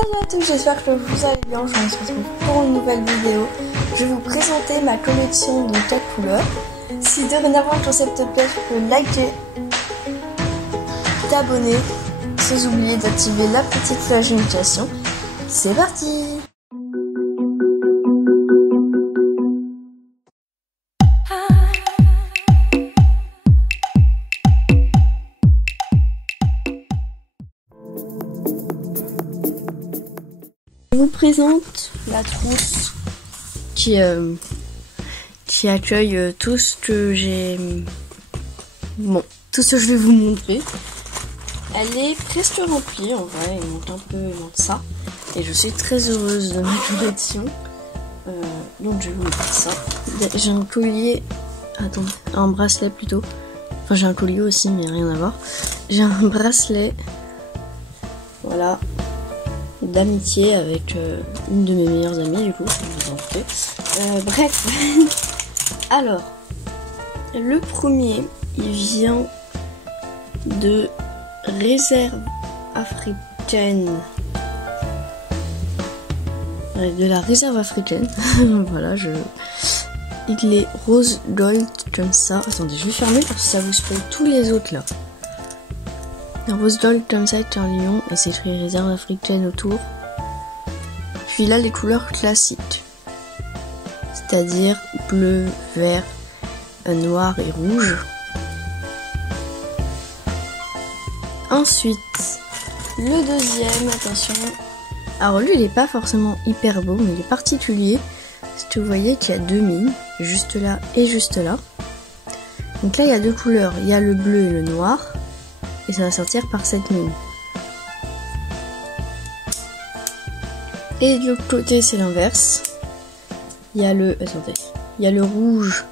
Salut à tous, j'espère que vous allez bien. Je se retrouve pour une nouvelle vidéo. Je vais vous présenter ma collection de 4 couleurs. Si dorénavant le concept te plaît, tu peux liker, t'abonner, sans oublier d'activer la petite cloche de notification. C'est parti! Je vous présente la trousse qui accueille tout ce que j'ai... Bon, tout ce que je vais vous montrer. Elle est presque remplie en vrai, il manque ça. Et je suis très heureuse de ma collection. Donc je vais vous montrer ça. J'ai un collier... Attends, un bracelet plutôt. Enfin j'ai un collier aussi mais rien à voir. J'ai un bracelet. Voilà. D'amitié avec une de mes meilleures amies du coup, vous en doutez. Bref, alors, le premier, il vient de réserve africaine. De la réserve africaine, voilà, il est rose gold comme ça. Attendez, je vais fermer parce que ça vous spoil tous les autres là. Un rose gold comme ça avec un lion et c'est écrit réserve africaine autour. Puis là les couleurs classiques, c'est-à-dire bleu, vert, noir et rouge. Ensuite, le deuxième, attention. Alors lui il est pas forcément hyper beau mais il est particulier. Si vous voyez qu'il y a deux mines, juste là et juste là. Donc là il y a deux couleurs, il y a le bleu et le noir. Et ça va sortir par cette mine. Et de l'autre côté c'est l'inverse. Il y a le... Attendez. Il y a le rouge.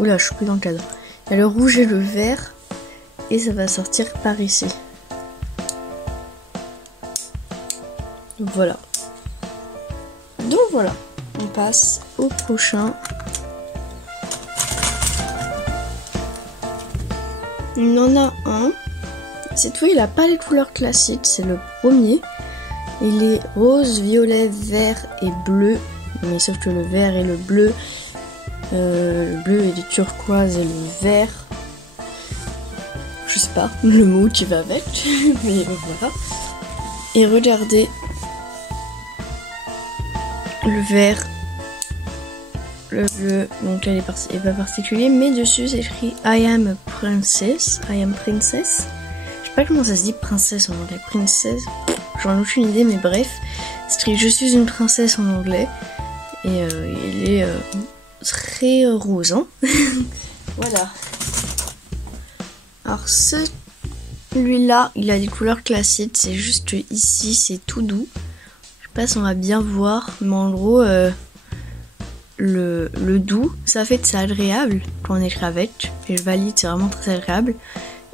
Oula, je suis plus dans le cadre. Il y a le rouge et le vert. Et ça va sortir par ici. Voilà. Donc voilà. On passe au prochain. On en a un. Cette fois il n'a pas les couleurs classiques, c'est le premier. Il est rose, violet, vert et bleu. Mais sauf que le vert et le bleu est du turquoise et le vert, je sais pas le mot qui va avec, mais voilà. Et regardez, le vert, le bleu, donc là il est pas particulier, mais dessus c'est écrit I am a princess, I am princess. Je sais pas comment ça se dit princesse en anglais, princesse, j'en ai aucune idée, mais bref, c'est écrit je suis une princesse en anglais, et il est très rose, hein. Voilà. Alors celui-là, il a des couleurs classiques, c'est juste que ici c'est tout doux. Je sais pas si on va bien voir, mais en gros, le doux, ça fait que c'est agréable quand on écrit avec, et je valide, c'est vraiment très agréable.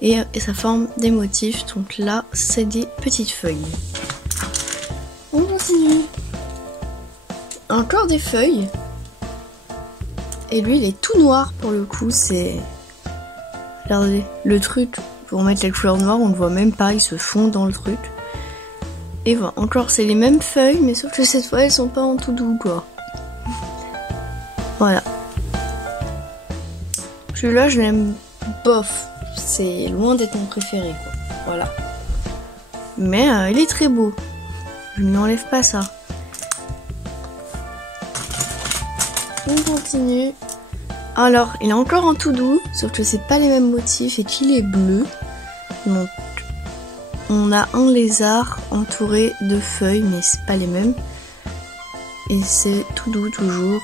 Et ça forme des motifs, donc là c'est des petites feuilles. On continue. Encore des feuilles. Et lui il est tout noir pour le coup, c'est... Regardez, le truc, pour mettre les couleurs noires, on ne voit même pas, il se fond dans le truc. Et voilà, encore c'est les mêmes feuilles, mais sauf que cette fois elles sont pas en tout doux quoi. Voilà. Celui-là je l'aime bof. C'est loin d'être mon préféré quoi. Voilà. Mais il est très beau. Je n'enlève pas ça. On continue. Alors, il est encore en tout doux, sauf que c'est pas les mêmes motifs et qu'il est bleu. Donc, on a un lézard entouré de feuilles, mais c'est pas les mêmes. Et c'est tout doux toujours.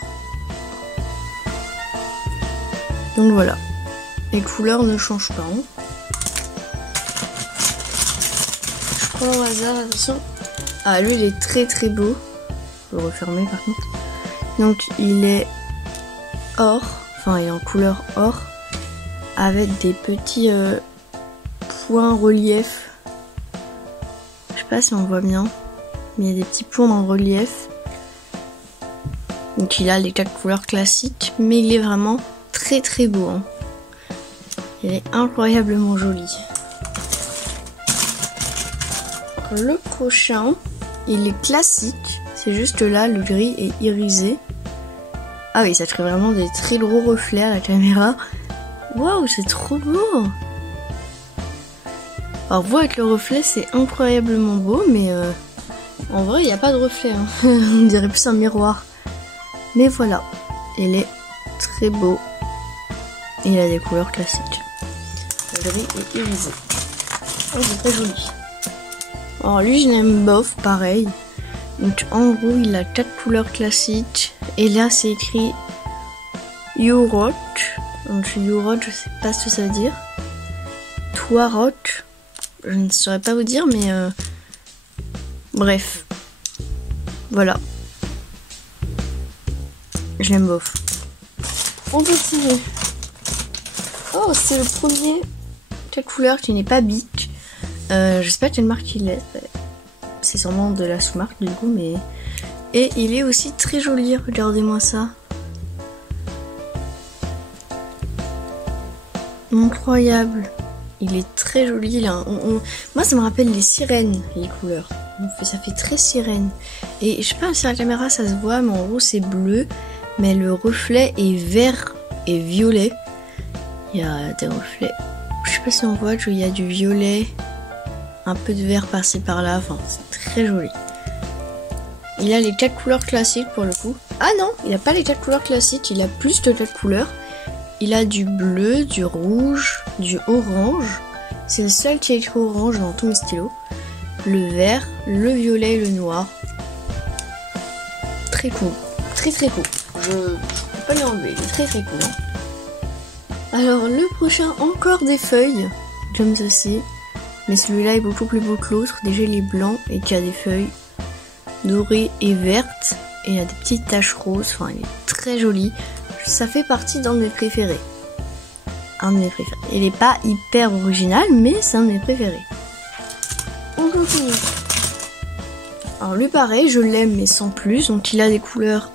Donc voilà. Les couleurs ne changent pas. Hein. Je prends au hasard, attention. Ah, lui il est très très beau. Je peux le refermer par contre. Donc il est or, enfin il est en couleur or, avec des petits points relief. Je sais pas si on voit bien, mais il y a des petits points en relief. Donc il a les 4 couleurs classiques, mais il est vraiment très très beau. Hein. Il est incroyablement joli. Le prochain, il est classique. C'est juste là, le gris est irisé. Ah oui, ça crée vraiment des très gros reflets à la caméra. Waouh, c'est trop beau! Alors, vous avec le reflet, c'est incroyablement beau, mais en vrai, il n'y a pas de reflet. Hein. On dirait plus un miroir. Mais voilà, il est très beau. Et il a des couleurs classiques. Le gris est irisé. Oh, c'est très joli. Alors lui, je l'aime bof, pareil. Donc en gros, il a 4 couleurs classiques. Et là, c'est écrit You Rock. Donc You Rock, je sais pas ce que ça veut dire. Toi Rock, je ne saurais pas vous dire, mais bref. Voilà. Je l'aime bof. On continue. Oh, c'est le premier 4 couleurs qui n'est pas Bic. Je sais pas quelle marque il est. C'est sûrement de la sous-marque du coup, mais... Et il est aussi très joli, regardez-moi ça. Incroyable. Il est très joli là. Moi ça me rappelle les sirènes, les couleurs. Ça fait très sirène. Et je sais pas si à la caméra ça se voit, mais en gros c'est bleu. Mais le reflet est vert et violet. Il y a des reflets. Je sais pas si on voit qu'il y a du violet. Un peu de vert par-ci par-là. Enfin, c'est très joli. Il a les 4 couleurs classiques pour le coup. Ah non, il n'a pas les 4 couleurs classiques. Il a plus de 4 couleurs. Il a du bleu, du rouge, du orange. C'est le seul qui a écrit orange dans tous mes stylos. Le vert, le violet et le noir. Très cool. Très très cool. Je peux pas l'enlever. Il est très très cool. Alors le prochain, encore des feuilles. Comme ceci. Mais celui-là est beaucoup plus beau que l'autre. Déjà il est blanc et qui a des feuilles dorées et vertes. Et il y a des petites taches roses. Enfin il est très joli. Ça fait partie d'un de mes préférés. Un de mes préférés. Il n'est pas hyper original, mais c'est un de mes préférés. On continue. Alors lui pareil, je l'aime mais sans plus. Donc il a des couleurs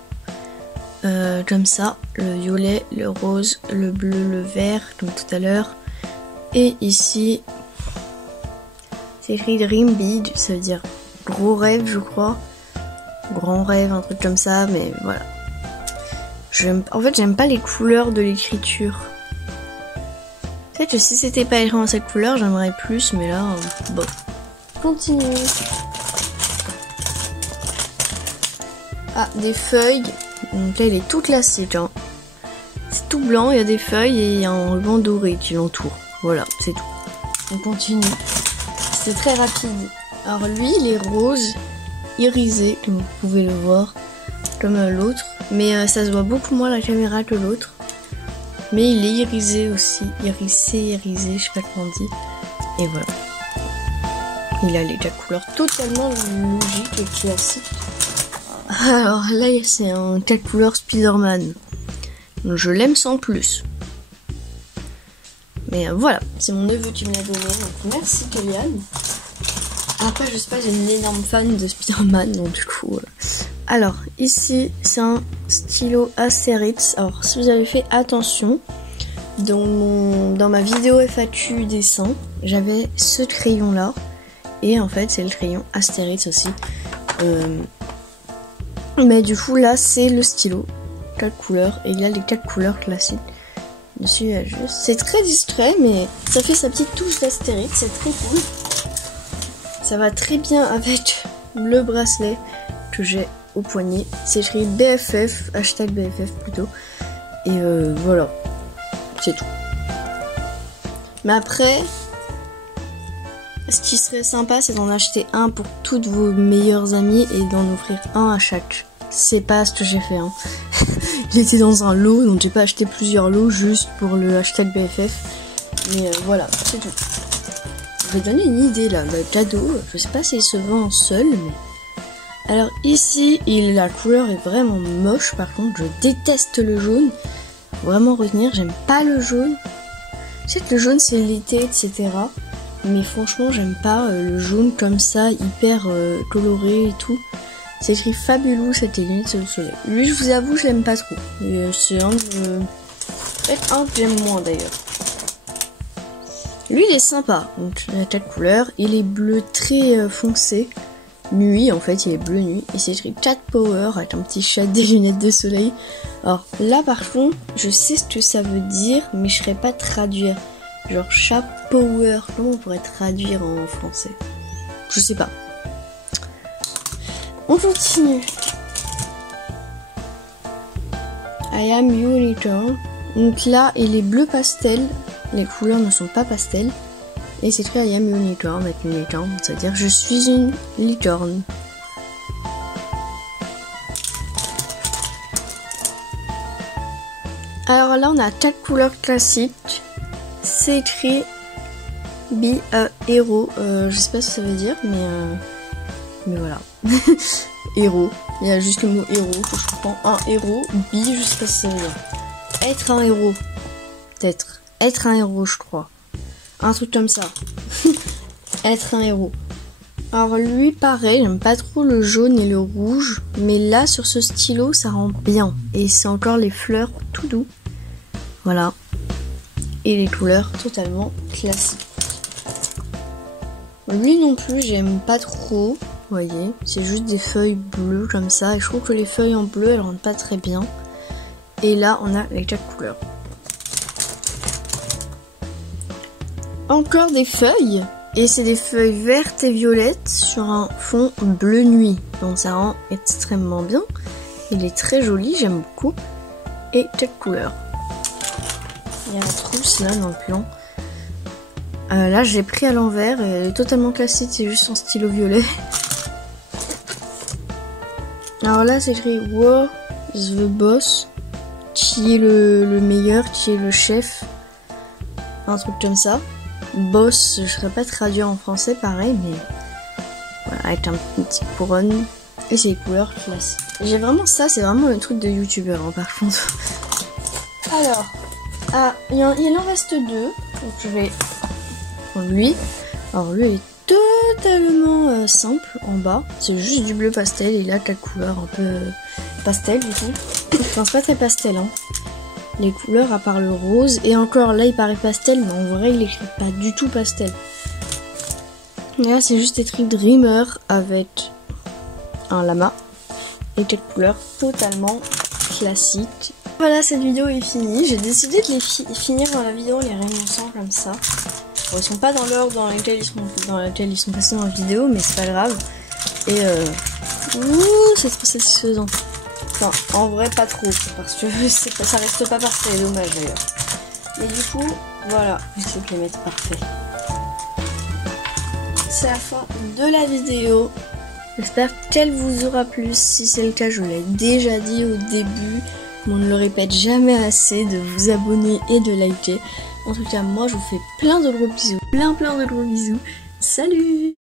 comme ça. Le violet, le rose, le bleu, le vert, comme tout à l'heure. Et ici, c'est écrit Dream Big, ça veut dire gros rêve je crois. Grand rêve, un truc comme ça, mais voilà. En fait, j'aime pas les couleurs de l'écriture. Peut-être que si c'était pas écrit en cette couleur, j'aimerais plus, mais là, bon. Continue. Ah, des feuilles. Donc là, il est tout classique. Hein. C'est tout blanc, il y a des feuilles et il y a un ruban doré qui l'entoure. Voilà, c'est tout. On continue. C'est très rapide. Alors lui, il est rose, irisé, comme vous pouvez le voir, comme l'autre. Mais ça se voit beaucoup moins à la caméra que l'autre. Mais il est irisé aussi. Irisé, je sais pas comment on dit. Et voilà. Il a les 4 couleurs totalement logiques et classiques. Alors là, c'est un 4 couleurs Spider-Man. Donc je l'aime sans plus. Mais voilà, c'est mon neveu qui me l'a donné. Donc merci Kellyanne. Après, je sais pas, j'ai une énorme fan de Spider-Man. Donc du coup... Alors, ici, c'est un stylo Astérix. Alors, si vous avez fait attention, dans ma vidéo FAQ dessin, j'avais ce crayon-là. Et en fait, c'est le crayon Astérix aussi. Mais du coup, là, c'est le stylo. 4 couleurs. Et il a les 4 couleurs classiques. Dessus, juste... C'est très distrait, mais ça fait sa petite touche d'Astérix. C'est très cool. Ça va très bien avec le bracelet que j'ai au poignet. C'est écrit BFF, hashtag BFF plutôt. Et voilà. C'est tout. Mais après, ce qui serait sympa, c'est d'en acheter un pour toutes vos meilleures amies et d'en offrir un à chaque. C'est pas ce que j'ai fait. Hein. Il était dans un lot, donc j'ai pas acheté plusieurs lots juste pour le hashtag BFF. Mais voilà, c'est tout. Je vais donner une idée là, le cadeau. Je sais pas s'il se vend seul, mais... Alors ici, la couleur est vraiment moche. Par contre, je déteste le jaune. Faut vraiment retenir, j'aime pas le jaune. Je sais que le jaune c'est l'été, etc. Mais franchement, j'aime pas le jaune comme ça, hyper coloré et tout. C'est écrit Fabulous, c'était limite sur le soleil. Lui, je vous avoue, je l'aime pas trop. C'est un de... Peut-être un que j'aime moins d'ailleurs. Lui, il est sympa. Donc, il a 4 couleurs. Il est bleu très foncé. nuit, en fait, il est bleu nuit. Et c'est écrit Cat Power avec un petit chat, des lunettes de soleil. Alors là, par contre, je sais ce que ça veut dire, mais je ne saurais pas traduire. Genre chat power, comment on pourrait traduire en français? Je sais pas. On continue. I am unicorn. Donc là, il est bleu pastel. Les couleurs ne sont pas pastel. Et c'est écrit I am unicorn avec une licorne. C'est-à-dire je suis une licorne. Alors là, on a 4 couleurs classiques. C'est écrit Be a Hero. Je sais pas ce que ça veut dire, mais voilà. Héros. Il y a juste le mot héros que je comprends. Un héros. Be, je sais pas ce que ça veut dire. Être un héros. Peut-être. Être un héros, je crois. Un truc comme ça. Être un héros. Alors lui, pareil, j'aime pas trop le jaune et le rouge. Mais là, sur ce stylo, ça rend bien. Et c'est encore les fleurs tout doux. Voilà. Et les couleurs totalement classiques. Lui non plus, j'aime pas trop. Vous voyez, c'est juste des feuilles bleues comme ça. Et je trouve que les feuilles en bleu, elles rendent pas très bien. Et là, on a les 4 couleurs. Encore des feuilles. Et c'est des feuilles vertes et violettes sur un fond bleu nuit. Donc ça rend extrêmement bien. Il est très joli, j'aime beaucoup. Et 4 couleurs. Il y a la trousse là dans le plan. Là j'ai pris à l'envers et elle est totalement classique, c'est juste en stylo violet. Alors là c'est écrit War the Boss, qui est le meilleur, qui est le chef. Un truc comme ça. Boss, je ne saurais pas traduire en français pareil, mais voilà, avec un petit couronne. Et c'est les couleurs classiques. J'ai vraiment ça, c'est vraiment le truc de youtubeur hein, par contre. Alors, il en reste 2, donc je vais prendre lui. Alors lui il est totalement simple en bas, c'est juste du bleu pastel et il a 4 couleurs un peu pastel du coup. Enfin c'est pas très pastel hein. Les couleurs à part le rose et encore là il paraît pastel mais en vrai il écrit pas du tout pastel. Et là c'est juste écrit Dreamer avec un lama et 4 couleurs totalement classiques. Voilà, cette vidéo est finie. J'ai décidé de les finir dans la vidéo en les réunissant comme ça. Bon, ils sont pas dans l'ordre dans lequel ils sont passés dans la vidéo, mais c'est pas grave. Et c'est trop satisfaisant. Enfin, en vrai, pas trop, parce que ça reste pas parfait, dommage d'ailleurs. Mais du coup, voilà, j'essaie de les mettre parfait. C'est la fin de la vidéo. J'espère qu'elle vous aura plu. Si c'est le cas, je l'ai déjà dit au début. Mais on ne le répète jamais assez de vous abonner et de liker. En tout cas, moi, je vous fais plein de gros bisous. Plein de gros bisous. Salut!